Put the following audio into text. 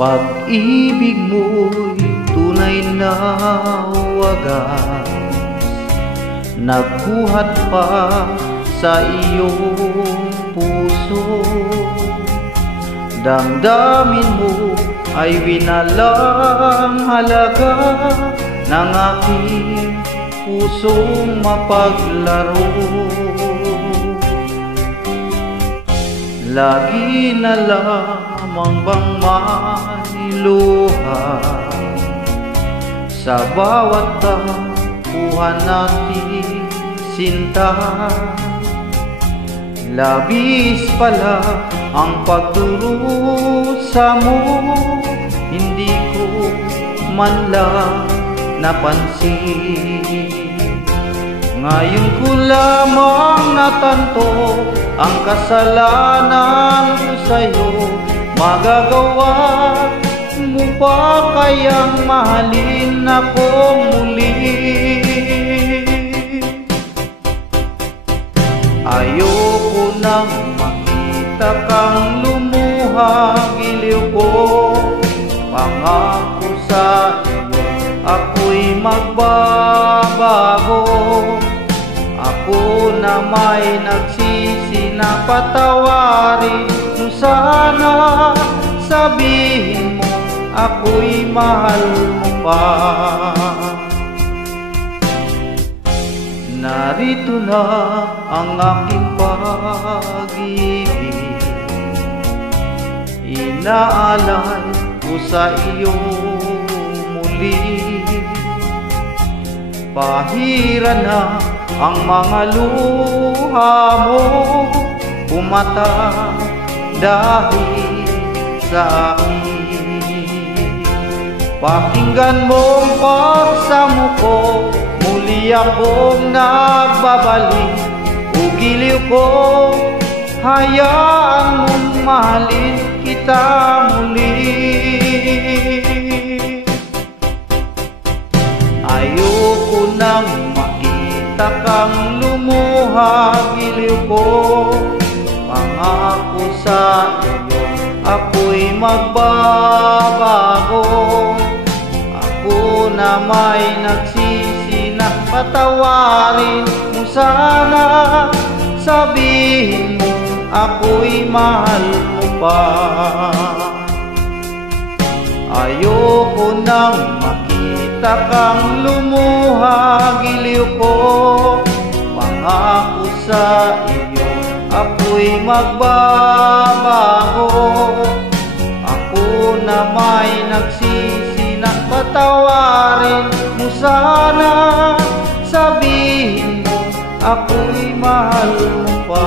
Pag-ibig mo'y tunay na wagas, nagbuhat pa sa iyong puso. Damdamin mo ay winalang halaga ng aking pusong mapaglaro. Lagi na lamang bang mailuha sa bawat tapuhan natin sinta? Labis pala ang pagdurusa mo, hindi ko man lang napansin. Ngayon ko lamang natanto ang kasalanan ko sa'yo. Magagawa mo pa kayang mahalin ako muli? Ayoko nang makita kang lumuha, giliw ko. Pangako sa iyo ako'y magbabago. Ako na may nagsisi na patawarin mo sana. Sabihin mo ako'y mahal mo pa. Narito na ang aking pag-ibig, inaalay ko sa iyo muli. Pahira na ang mga luha mo, pumata dahil sa akin. Pakinggan mong pagsamo ko, muli akong nagbabalik. O giliw ko, hayaan mong mahalin kita muli. Ayoko nang makita kang lumuha, giliw ko. Pangako sa iyo ako'y magbabago. Ako na may nagsisi na patawarin mo sana. Sabihin mo ako'y mahal mo pa. Ayoko nang makita kang lumuha, giliw ko. Pangako sa iyo ako'y magbabago. Ako na may nagsisi na patawarin mo sana. Sabihin mo ako'y mahal mo pa.